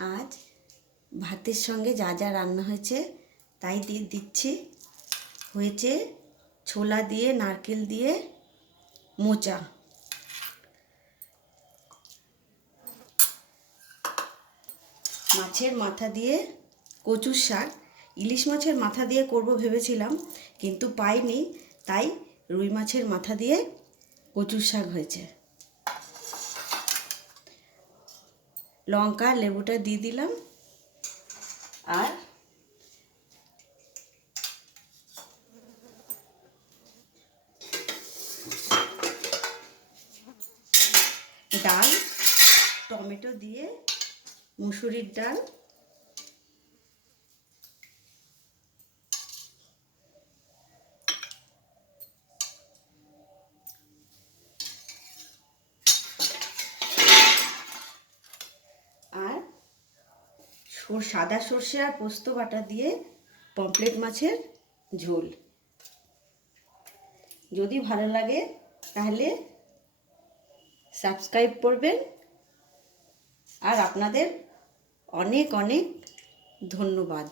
আজ ভাতের সঙ্গে যা যা রান্না হয়েছে তাই দিয়ে দিচ্ছি। হয়েছে ছোলা দিয়ে নারকেল দিয়ে মোচা, মাছের মাথা দিয়ে কচুর শাক। ইলিশ মাছের মাথা দিয়ে করব ভেবেছিলাম, কিন্তু পাইনি, তাই রুই মাছের মাথা দিয়ে কচুর শাক হয়েছে। লঙ্কা লেবুটা দিয়ে দিলাম, আর ডাল, টমেটো দিয়ে মুসুরির ডাল, আর সাদা সর্ষে আর পোস্ত বাটা দিয়ে পমফ্রেট মাছের ঝোল। যদি ভালো লাগে তাহলে সাবস্ক্রাইব করবেন, আর আপনাদের অনেক অনেক ধন্যবাদ।